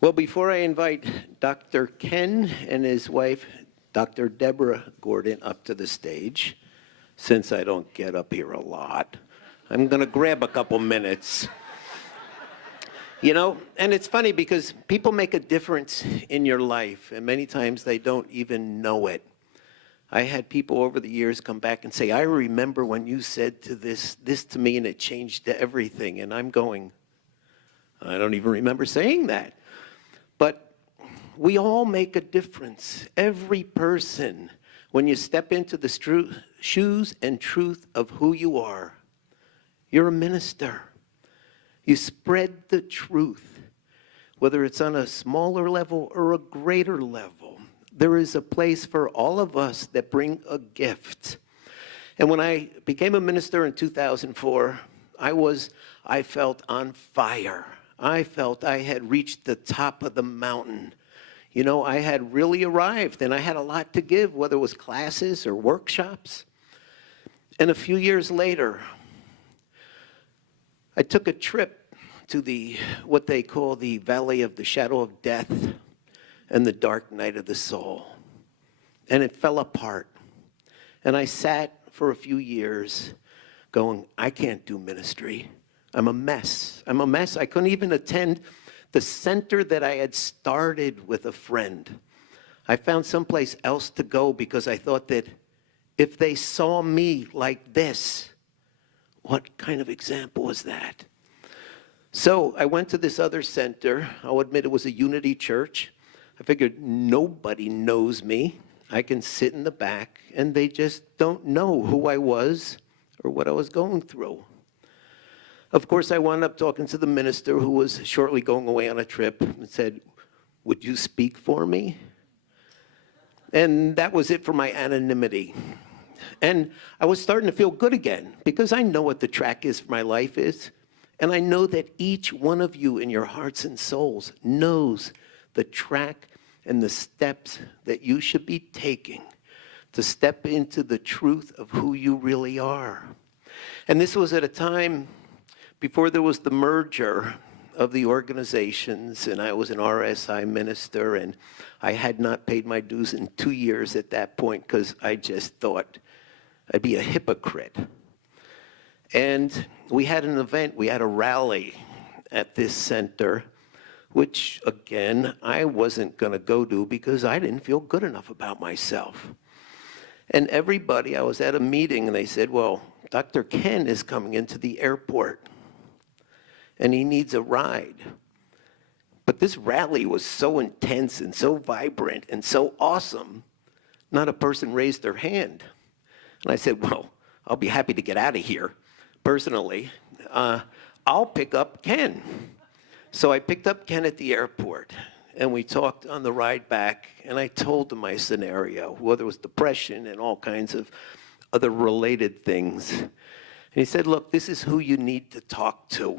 Well, before I invite Dr. Kenn and his wife, Dr. Deborah Gordon, up to the stage, since I don't get up here a lot, I'm going to grab a couple minutes. You know, and it's funny because people make a difference in your life, and many times they don't even know it. I had people over the years come back and say, I remember when you said to this to me, and it changed everything. And I'm going, I don't even remember saying that. But we all make a difference. Every person, when you step into the shoes and truth of who you are, you're a minister. You spread the truth, whether it's on a smaller level or a greater level. There is a place for all of us that bring a gift. And when I became a minister in 2004, I felt on fire. I felt I had reached the top of the mountain. You know, I had really arrived, and I had a lot to give, whether it was classes or workshops. And a few years later, I took a trip to what they call the Valley of the Shadow of Death and the Dark Night of the Soul. And it fell apart. And I sat for a few years going, I can't do ministry. I'm a mess. I'm a mess. I couldn't even attend the center that I had started with a friend. I found someplace else to go because I thought that if they saw me like this, what kind of example was that? So I went to this other center. I'll admit it was a Unity church. I figured nobody knows me. I can sit in the back, and they just don't know who I was or what I was going through. Of course, I wound up talking to the minister who was shortly going away on a trip and said, would you speak for me? And that was it for my anonymity. And I was starting to feel good again because I know what the track is for my life is. And I know that each one of you in your hearts and souls knows the track and the steps that you should be taking to step into the truth of who you really are. And this was at a time before there was the merger of the organizations, and I was an RSI minister, and I had not paid my dues in 2 years at that point because I just thought I'd be a hypocrite. And we had an event, we had a rally at this center, which, again, I wasn't going to go to because I didn't feel good enough about myself. And everybody, I was at a meeting, and they said, well, Dr. Kenn is coming into the airport, and he needs a ride. But this rally was so intense and so vibrant and so awesome, not a person raised their hand. And I said, well, I'll be happy to get out of here. Personally, I'll pick up Kenn. So I picked up Kenn at the airport, and we talked on the ride back, and I told him my scenario, whether it was depression and all kinds of other related things. And he said, look, this is who you need to talk to.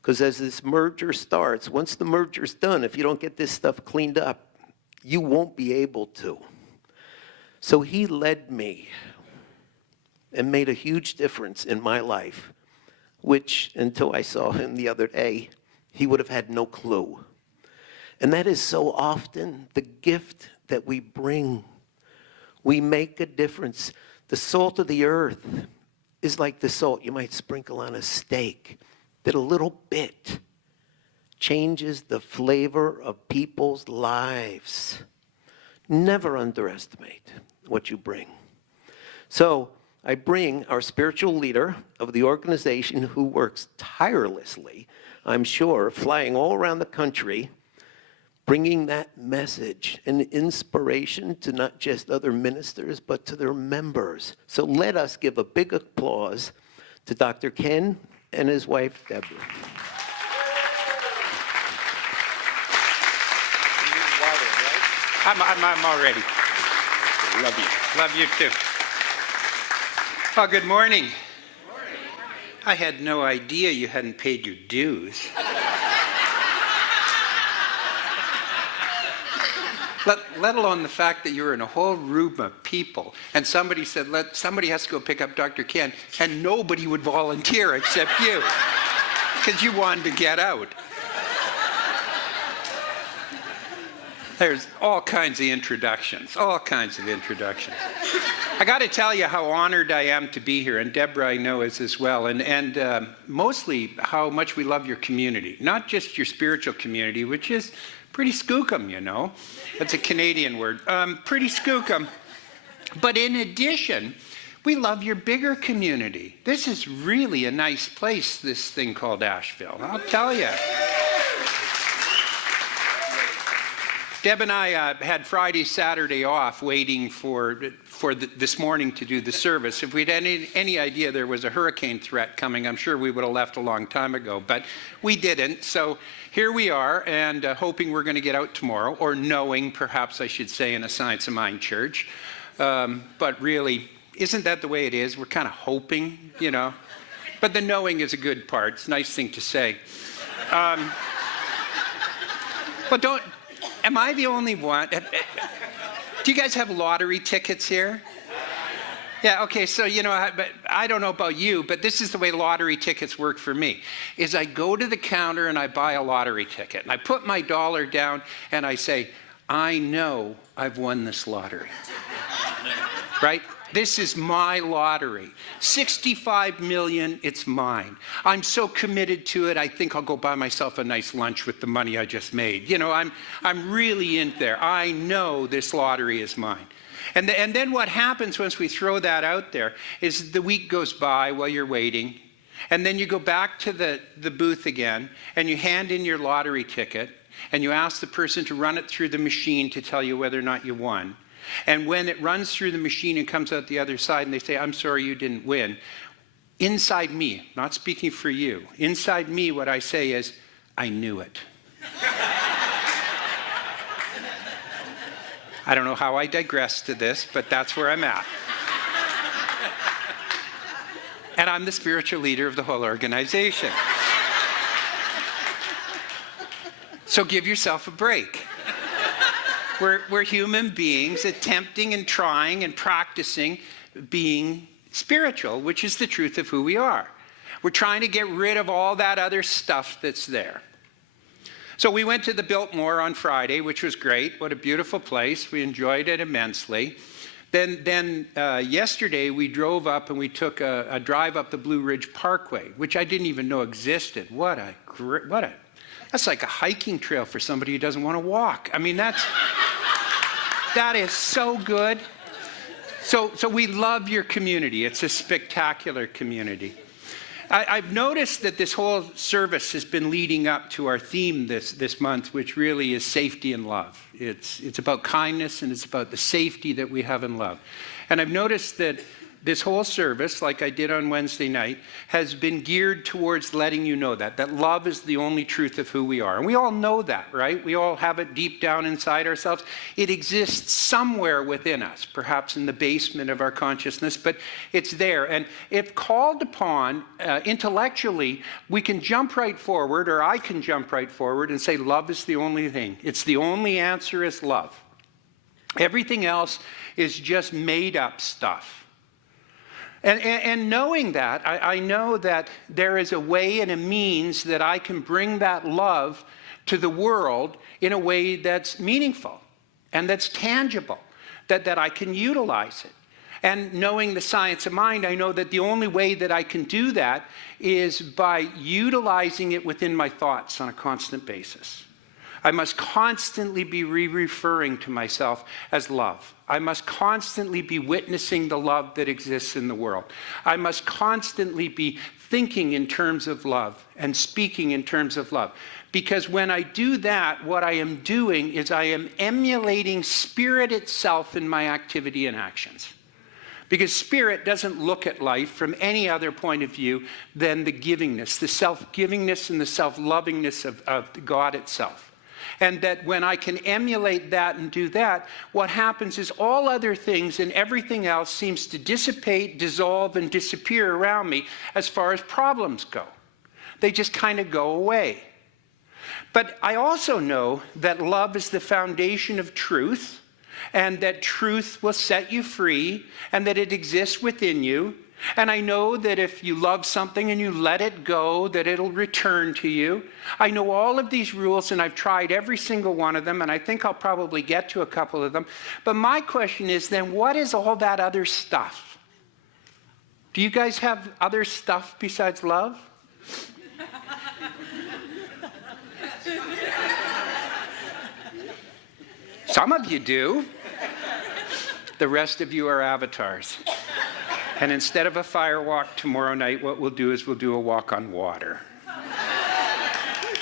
Because as this merger starts, once the merger's done, if you don't get this stuff cleaned up, you won't be able to. So he led me and made a huge difference in my life, which, until I saw him the other day, he would have had no clue. And that is so often the gift that we bring. We make a difference. The salt of the earth is like the salt you might sprinkle on a steak, that a little bit changes the flavor of people's lives. Never underestimate what you bring. So I bring our spiritual leader of the organization who works tirelessly, I'm sure, flying all around the country, bringing that message and inspiration to not just other ministers, but to their members. So let us give a big applause to Dr. Kenn and his wife, Deborah. I'm all ready. Love you. Love you too. Oh, good morning. Good morning. I had no idea you hadn't paid your dues. Let alone the fact that you were in a whole room of people, and somebody said, somebody has to go pick up Dr. Kenn, and nobody would volunteer except you, because you wanted to get out. There's all kinds of introductions, all kinds of introductions. I got to tell you how honored I am to be here, and Deborah I know is as well, and mostly how much we love your community, not just your spiritual community, which is pretty skookum, you know. That's a Canadian word, pretty skookum. But in addition, we love your bigger community. This is really a nice place, this thing called Asheville, I'll tell you. Deb and I had Friday, Saturday off waiting for this morning to do the service. If we'd had any idea there was a hurricane threat coming, I'm sure we would have left a long time ago, but we didn't. So here we are, and hoping we're going to get out tomorrow, or knowing, perhaps I should say, in a Science of Mind church. But really, isn't that the way it is? We're kind of hoping, you know. But the knowing is a good part. It's a nice thing to say. But am I the only one? Do you guys have lottery tickets here? Yeah, okay, so, you know, I don't know about you, but this is the way lottery tickets work for me, is I go to the counter and I buy a lottery ticket, and I put my dollar down and I say, I know I've won this lottery, right? This is my lottery. 65 million, it's mine. I'm so committed to it, I think I'll go buy myself a nice lunch with the money I just made. You know, I'm really in there. I know this lottery is mine. And then what happens once we throw that out there is the week goes by while you're waiting, and then you go back to the booth again, and you hand in your lottery ticket, and you ask the person to run it through the machine to tell you whether or not you won. And when it runs through the machine and comes out the other side and they say, I'm sorry, you didn't win, inside me, not speaking for you, inside me what I say is, I knew it. I don't know how I digress to this, but that's where I'm at. And I'm the spiritual leader of the whole organization. So give yourself a break. We're human beings attempting and trying and practicing being spiritual, which is the truth of who we are. We're trying to get rid of all that other stuff that's there. So we went to the Biltmore on Friday, which was great. What a beautiful place. We enjoyed it immensely. Then yesterday we drove up and we took a drive up the Blue Ridge Parkway, which I didn't even know existed. That's like a hiking trail for somebody who doesn't want to walk. I mean, that is so good. So we love your community. It's a spectacular community. I've noticed that this whole service has been leading up to our theme this month, which really is safety and love. It's about kindness, and it's about the safety that we have in love. And I've noticed that this whole service, like I did on Wednesday night, has been geared towards letting you know that love is the only truth of who we are. And we all know that, right? We all have it deep down inside ourselves. It exists somewhere within us, perhaps in the basement of our consciousness, but it's there. And if called upon intellectually, we can jump right forward, or I can jump right forward and say love is the only thing. It's the only answer is love. Everything else is just made up stuff. And knowing that, I know that there is a way and a means that I can bring that love to the world in a way that's meaningful and that's tangible, that I can utilize it. And knowing the science of mind, I know that the only way that I can do that is by utilizing it within my thoughts on a constant basis. I must constantly be referring to myself as love. I must constantly be witnessing the love that exists in the world. I must constantly be thinking in terms of love and speaking in terms of love. Because when I do that, what I am doing is I am emulating spirit itself in my activity and actions. Because spirit doesn't look at life from any other point of view than the givingness, the self-givingness and the self-lovingness of God itself. And that when I can emulate that and do that, what happens is all other things and everything else seems to dissipate, dissolve, and disappear around me as far as problems go. They just kind of go away. But I also know that love is the foundation of truth, and that truth will set you free, and that it exists within you, And I know that if you love something and you let it go, that it'll return to you. I know all of these rules, and I've tried every single one of them, and I think I'll probably get to a couple of them. But my question is then, what is all that other stuff? Do you guys have other stuff besides love? Some of you do. The rest of you are avatars. And instead of a fire walk tomorrow night, what we'll do is we'll do a walk on water.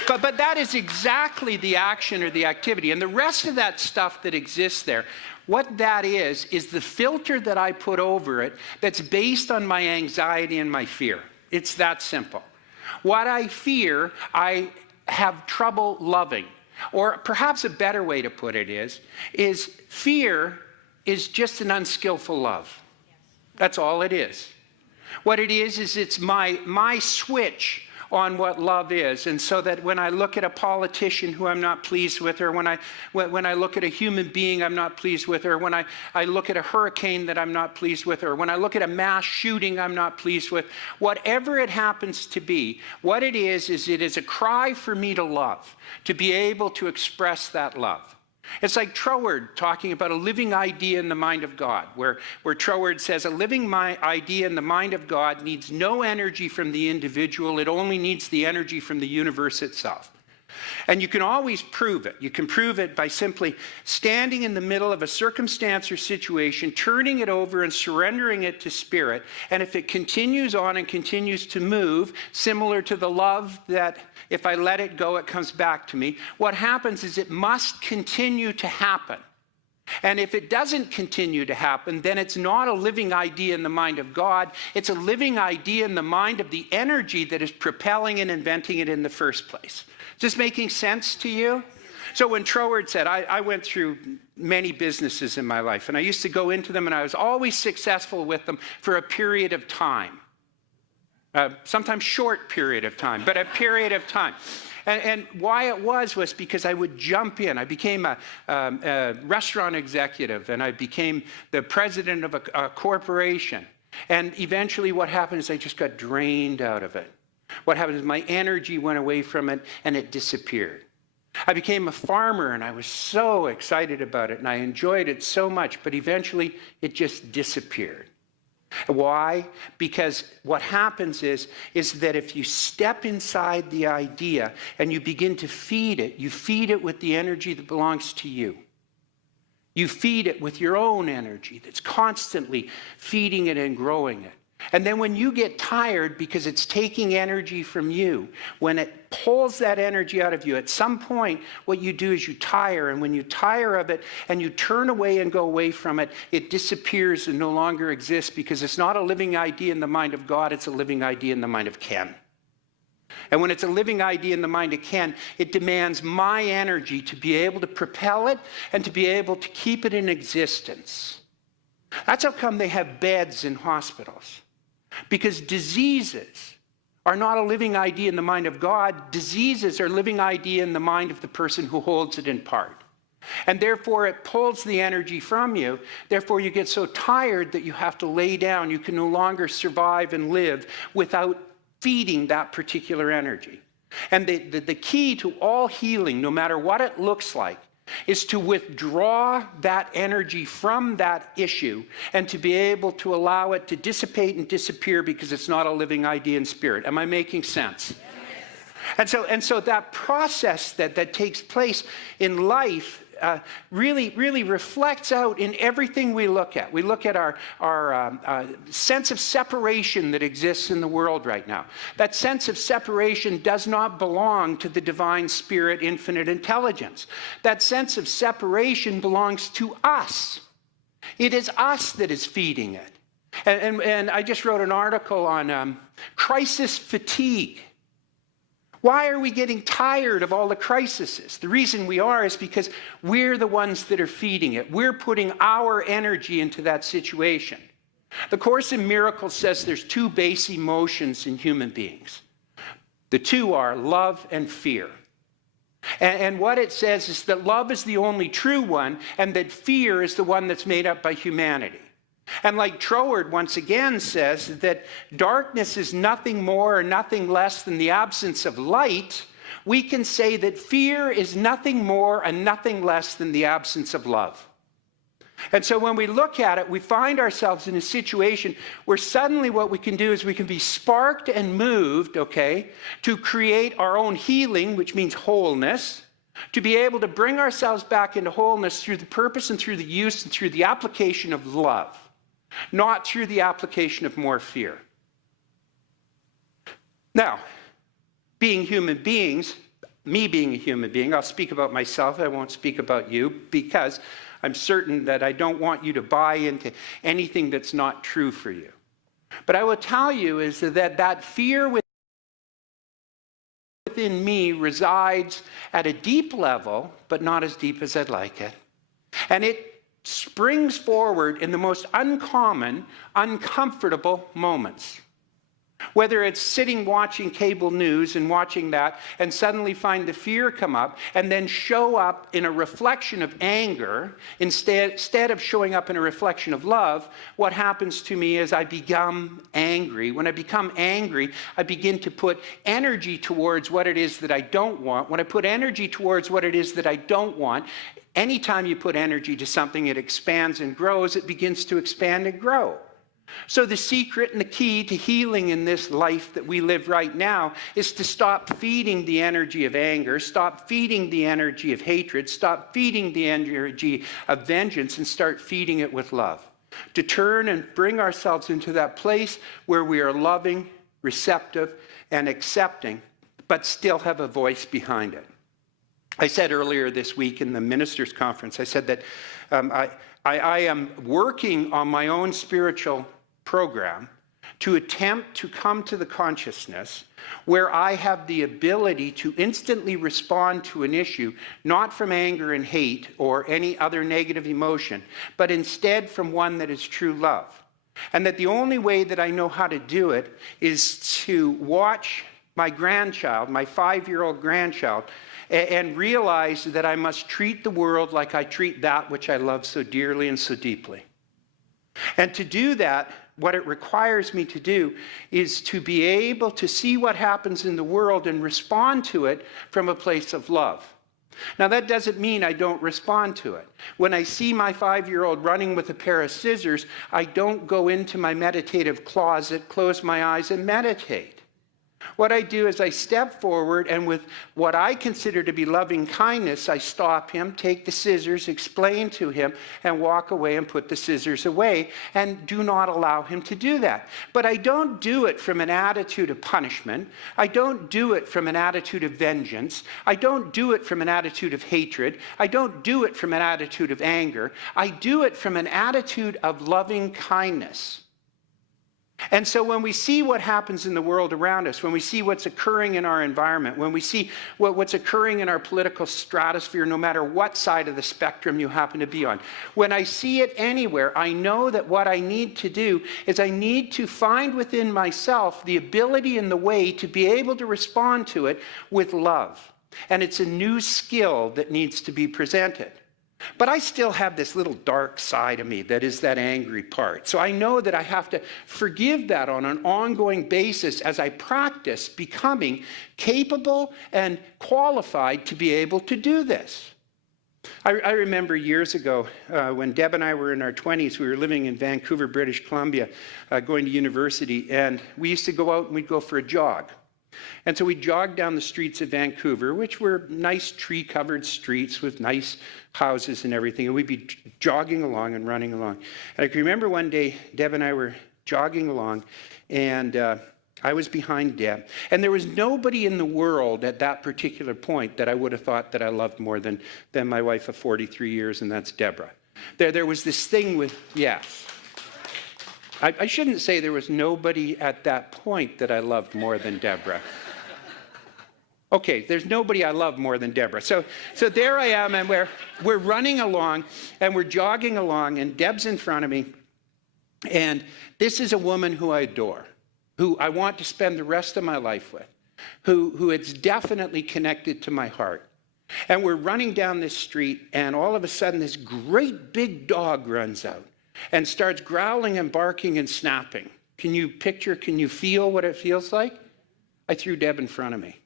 But that is exactly the action or the activity. And the rest of that stuff that exists there, what that is the filter that I put over it that's based on my anxiety and my fear. It's that simple. What I fear, I have trouble loving. Or perhaps a better way to put it is fear is just an unskillful love. That's all it is. What it is it's my switch on what love is. And so that when I look at a politician who I'm not pleased with, or when I look at a human being I'm not pleased with, or when I look at a hurricane that I'm not pleased with, or when I look at a mass shooting I'm not pleased with, whatever it happens to be, what it is it is a cry for me to love, to be able to express that love. It's like Troward talking about a living idea in the mind of God, where Troward says a living idea in the mind of God needs no energy from the individual, it only needs the energy from the universe itself. And you can always prove it. You can prove it by simply standing in the middle of a circumstance or situation, turning it over and surrendering it to Spirit. And if it continues on and continues to move, similar to the love that if I let it go, it comes back to me, what happens is it must continue to happen. And if it doesn't continue to happen, then it's not a living idea in the mind of God. It's a living idea in the mind of the energy that is propelling and inventing it in the first place. Is this making sense to you? So when Troward said, I went through many businesses in my life, and I used to go into them, and I was always successful with them for a period of time. Sometimes short period of time, but a period of time. And why it was because I would jump in. I became a restaurant executive, and I became the president of a corporation. And eventually what happened is I just got drained out of it. What happened is my energy went away from it, and it disappeared. I became a farmer, and I was so excited about it, and I enjoyed it so much, but eventually it just disappeared. Why? Because what happens is that if you step inside the idea and you begin to feed it, you feed it with the energy that belongs to you. You feed it with your own energy that's constantly feeding it and growing it. And then when you get tired because it's taking energy from you, when it pulls that energy out of you, at some point what you do is you tire. And when you tire of it and you turn away and go away from it, it disappears and no longer exists because it's not a living idea in the mind of God, it's a living idea in the mind of Kenn. And when it's a living idea in the mind of Kenn, it demands my energy to be able to propel it and to be able to keep it in existence. That's how come they have beds in hospitals. Because diseases are not a living idea in the mind of God. Diseases are a living idea in the mind of the person who holds it in part. And therefore, it pulls the energy from you. Therefore, you get so tired that you have to lay down. You can no longer survive and live without feeding that particular energy. And the key to all healing, no matter what it looks like, is to withdraw that energy from that issue and to be able to allow it to dissipate and disappear because it's not a living idea in spirit. Am I making sense? Yes. And so that process that takes place in life really reflects out in everything we look at. We look at our sense of separation that exists in the world right now. That sense of separation does not belong to the divine spirit, infinite intelligence. That sense of separation belongs to us. It is us that is feeding it. And I just wrote an article on crisis fatigue. Why are we getting tired of all the crises? The reason we are is because we're the ones that are feeding it. We're putting our energy into that situation. The Course in Miracles says there's two base emotions in human beings. The two are love and fear. And what it says is that love is the only true one, and that fear is the one that's made up by humanity. And like Troward once again says, that darkness is nothing more or nothing less than the absence of light, we can say that fear is nothing more and nothing less than the absence of love. And so when we look at it, we find ourselves in a situation where suddenly what we can do is we can be sparked and moved, okay, to create our own healing, which means wholeness, to be able to bring ourselves back into wholeness through the purpose and through the use and through the application of love, not through the application of more fear. Now, being human beings, me being a human being, I'll speak about myself, I won't speak about you, because I'm certain that I don't want you to buy into anything that's not true for you. But I will tell you is that fear within me resides at a deep level, but not as deep as I'd like it. And it springs forward in the most uncommon, uncomfortable moments. Whether it's sitting watching cable news and watching that and suddenly find the fear come up and then show up in a reflection of anger instead of showing up in a reflection of love, what happens to me is I become angry. When I become angry, I begin to put energy towards what it is that I don't want. When I put energy towards what it is that I don't want, anytime you put energy to something, it expands and grows, it begins to expand and grow. So the secret and the key to healing in this life that we live right now is to stop feeding the energy of anger, stop feeding the energy of hatred, stop feeding the energy of vengeance, and start feeding it with love. To turn and bring ourselves into that place where we are loving, receptive, and accepting, but still have a voice behind it. I said earlier this week in the ministers' conference, I said that I am working on my own spiritual program to attempt to come to the consciousness where I have the ability to instantly respond to an issue, not from anger and hate or any other negative emotion, but instead from one that is true love. And that the only way that I know how to do it is to watch my grandchild, my 5-year-old grandchild, and realize that I must treat the world like I treat that which I love so dearly and so deeply. And to do that, what it requires me to do is to be able to see what happens in the world and respond to it from a place of love. Now, that doesn't mean I don't respond to it. When I see my 5-year-old running with a pair of scissors, I don't go into my meditative closet, close my eyes, and meditate. What I do is I step forward, and with what I consider to be loving kindness, I stop him, take the scissors, explain to him, and walk away and put the scissors away, and do not allow him to do that. But I don't do it from an attitude of punishment. I don't do it from an attitude of vengeance. I don't do it from an attitude of hatred. I don't do it from an attitude of anger. I do it from an attitude of loving kindness. And so when we see what happens in the world around us, when we see what's occurring in our environment, when we see what's occurring in our political stratosphere, no matter what side of the spectrum you happen to be on, when I see it anywhere, I know that what I need to do is I need to find within myself the ability and the way to be able to respond to it with love. And it's a new skill that needs to be presented. But I still have this little dark side of me that is that angry part. So I know that I have to forgive that on an ongoing basis as I practice becoming capable and qualified to be able to do this. I remember years ago when Deb and I were in our 20s, we were living in Vancouver, British Columbia, going to university, and we used to go out and we'd go for a jog. And so we jogged down the streets of Vancouver, which were nice tree-covered streets with nice houses and everything, and we'd be jogging along and running along. And I can remember one day, Deb and I were jogging along, and I was behind Deb, and there was nobody in the world at that particular point that I would have thought that I loved more than my wife of 43 years, and that's Deborah. There was this thing with, yes. I shouldn't say there was nobody at that point that I loved more than Deborah. Okay, there's nobody I love more than Deborah. So there I am, and we're running along, and we're jogging along, and Deb's in front of me. And this is a woman who I adore, who I want to spend the rest of my life with, who it's definitely connected to my heart. And we're running down this street, and all of a sudden, this great big dog runs out. and starts growling and barking and snapping. Can you feel what it feels like? I threw Deb in front of me.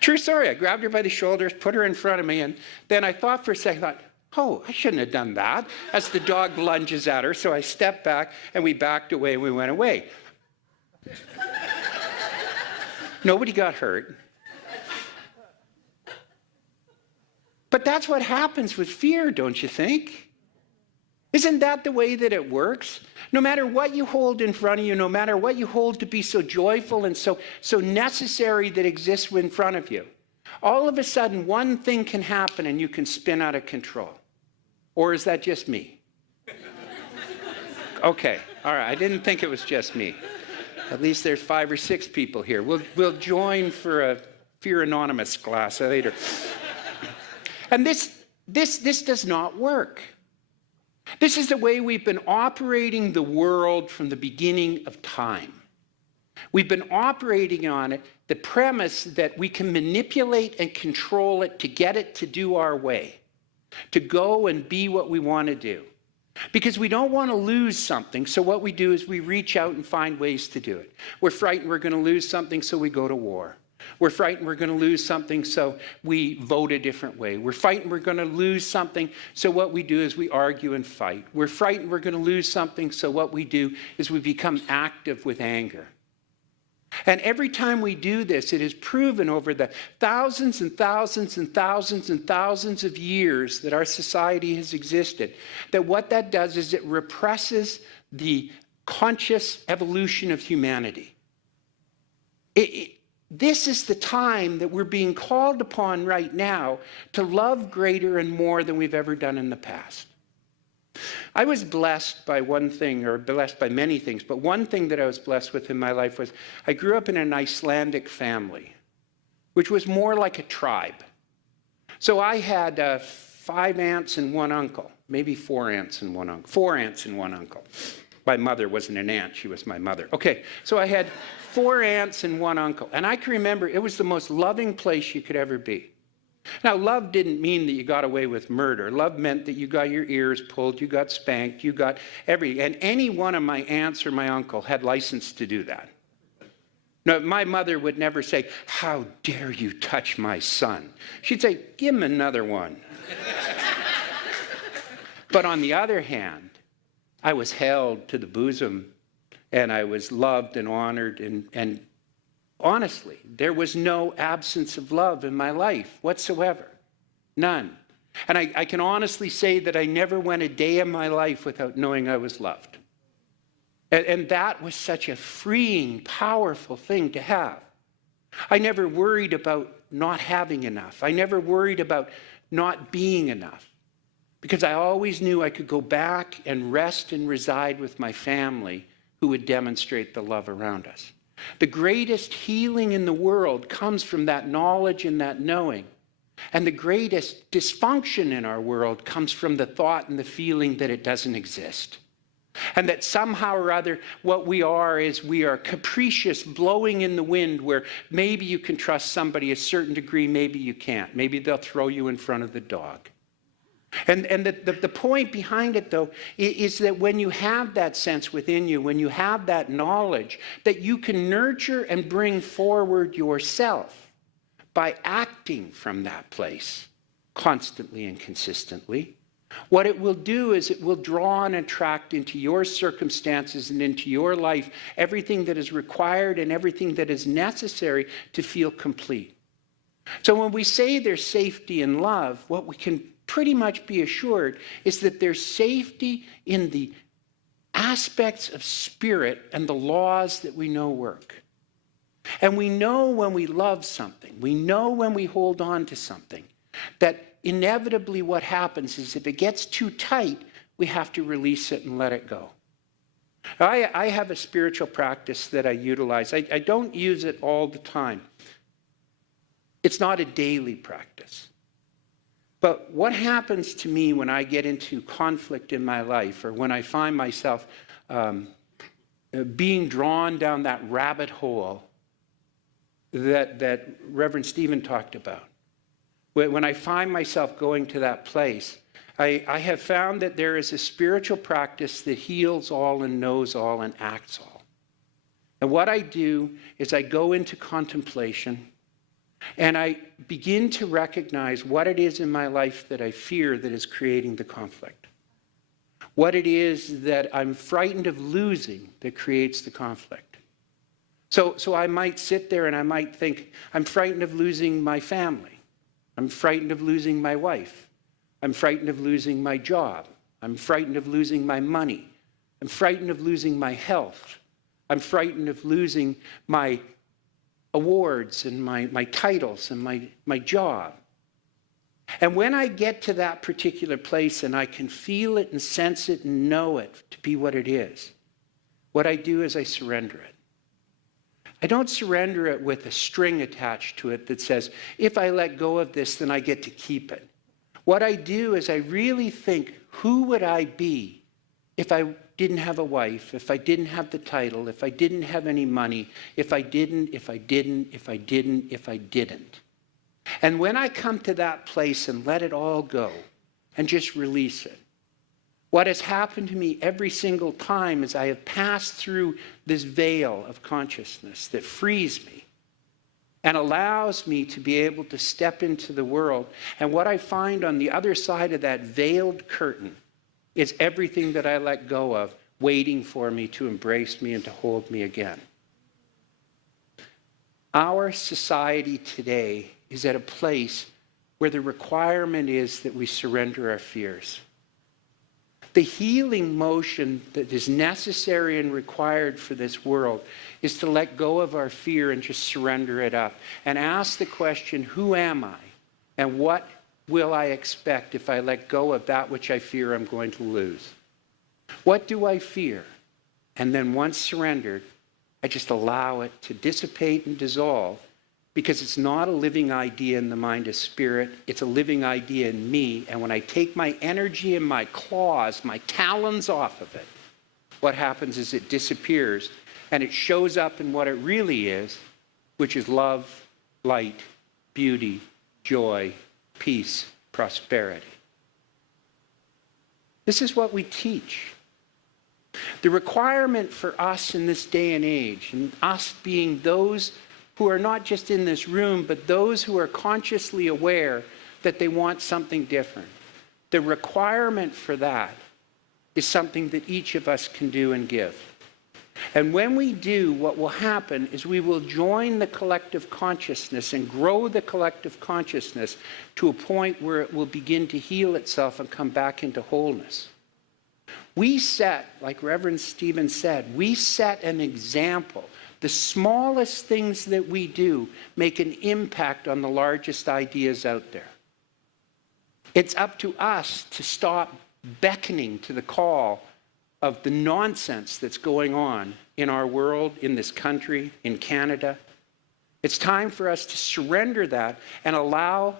True story. I grabbed her by the shoulders, put her in front of me, and then I thought for a second, oh, I shouldn't have done that, as the dog lunges at her. So I stepped back, and we backed away, and we went away. Nobody got hurt. But that's what happens with fear, don't you think? Isn't that the way that it works? No matter what you hold in front of you, no matter what you hold to be so joyful and so necessary that exists in front of you, all of a sudden one thing can happen and you can spin out of control. Or is that just me? Okay, all right, I didn't think it was just me. At least there's 5 or 6 people here. We'll join for a Fear Anonymous class later. And this does not work. This is the way we've been operating the world from the beginning of time. We've been operating on it, the premise that we can manipulate and control it to get it to do our way, to go and be what we want to do. Because we don't want to lose something, so what we do is we reach out and find ways to do it. We're frightened we're going to lose something, so we go to war. We're frightened we're going to lose something, so we vote a different way. We're frightened we're going to lose something, so what we do is we argue and fight. We're frightened we're going to lose something, so what we do is we become active with anger. And every time we do this, it is proven over the thousands and thousands and thousands and thousands of years that our society has existed, that what that does is it represses the conscious evolution of humanity. This is the time that we're being called upon right now to love greater and more than we've ever done in the past. I was blessed by one thing, or blessed by many things, but one thing that I was blessed with in my life was I grew up in an Icelandic family, which was more like a tribe. So I had 5 aunts and 1 uncle, maybe 4 aunts and 1 uncle, 4 aunts and 1 uncle. My mother wasn't an aunt, she was my mother. Okay, so I had 4 aunts and 1 uncle. And I can remember it was the most loving place you could ever be. Now, love didn't mean that you got away with murder. Love meant that you got your ears pulled, you got spanked, you got and any one of my aunts or my uncle had license to do that. No, my mother would never say, "How dare you touch my son?" She'd say, "Give him another one." But on the other hand, I was held to the bosom, and I was loved and honored, and honestly, there was no absence of love in my life whatsoever. None. And I can honestly say that I never went a day in my life without knowing I was loved. And that was such a freeing, powerful thing to have. I never worried about not having enough. I never worried about not being enough. Because I always knew I could go back and rest and reside with my family who would demonstrate the love around us. The greatest healing in the world comes from that knowledge and that knowing. And the greatest dysfunction in our world comes from the thought and the feeling that it doesn't exist. And that somehow or other what we are is we are capricious, blowing in the wind, where maybe you can trust somebody a certain degree, maybe you can't. Maybe they'll throw you in front of the dog. And the point behind it, though, is that when you have that sense within you, when you have that knowledge, that you can nurture and bring forward yourself by acting from that place constantly and consistently, what it will do is it will draw and attract into your circumstances and into your life everything that is required and everything that is necessary to feel complete. So when we say there's safety in love, what we can pretty much be assured is that there's safety in the aspects of spirit and the laws that we know work. And we know when we love something, we know when we hold on to something, that inevitably what happens is if it gets too tight, we have to release it and let it go. I have a spiritual practice that I utilize. I don't use it all the time. It's not a daily practice. But what happens to me when I get into conflict in my life, or when I find myself being drawn down that rabbit hole that Reverend Stephen talked about, when I find myself going to that place, I have found that there is a spiritual practice that heals all and knows all and acts all. And what I do is I go into contemplation and I begin to recognize what it is in my life that I fear that is creating the conflict. What it is that I'm frightened of losing that creates the conflict. So I might sit there and I might think, I'm frightened of losing my family. I'm frightened of losing my wife. I'm frightened of losing my job. I'm frightened of losing my money. I'm frightened of losing my health. I'm frightened of losing my awards and my titles and my job. And when I get to that particular place and I can feel it and sense it and know it to be what it is, what I do is I surrender it. I don't surrender it with a string attached to it that says, if I let go of this, then I get to keep it. What I do is I really think, who would I be if I didn't have a wife, if I didn't have the title, if I didn't have any money, if I didn't. And when I come to that place and let it all go and just release it, what has happened to me every single time is I have passed through this veil of consciousness that frees me and allows me to be able to step into the world. And what I find on the other side of that veiled curtain is everything that I let go of waiting for me to embrace me and to hold me again. Our society today is at a place where the requirement is that we surrender our fears. The healing motion that is necessary and required for this world is to let go of our fear and just surrender it up and ask the question, who am I? And what will I expect if I let go of that which I fear I'm going to lose? What do I fear? And then once surrendered, I just allow it to dissipate and dissolve, because it's not a living idea in the mind of spirit, it's a living idea in me. And when I take my energy and my claws, my talons off of it, what happens is it disappears and it shows up in what it really is, which is love, light, beauty, joy, peace, prosperity. This is what we teach. The requirement for us in this day and age, and us being those who are not just in this room, but those who are consciously aware that they want something different. The requirement for that is something that each of us can do and give. And when we do, what will happen is we will join the collective consciousness and grow the collective consciousness to a point where it will begin to heal itself and come back into wholeness. We set, like Reverend Stephen said, we set an example. The smallest things that we do make an impact on the largest ideas out there. It's up to us to stop beckoning to the call of the nonsense that's going on in our world, in this country, in Canada. It's time for us to surrender that and allow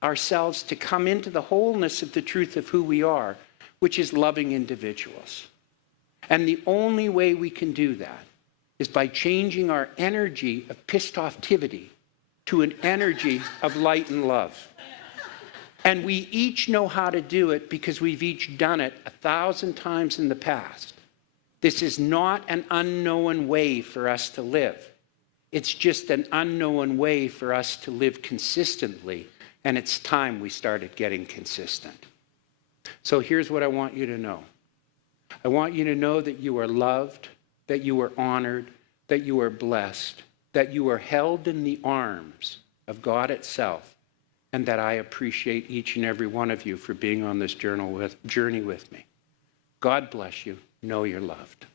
ourselves to come into the wholeness of the truth of who we are, which is loving individuals. And the only way we can do that is by changing our energy of pissed-offtivity to an energy of light and love. And we each know how to do it because we've each done it 1,000 times in the past. This is not an unknown way for us to live. It's just an unknown way for us to live consistently, and it's time we started getting consistent. So here's what I want you to know. I want you to know that you are loved, that you are honored, that you are blessed, that you are held in the arms of God itself, and that I appreciate each and every one of you for being on this journey with me. God bless you. Know you're loved.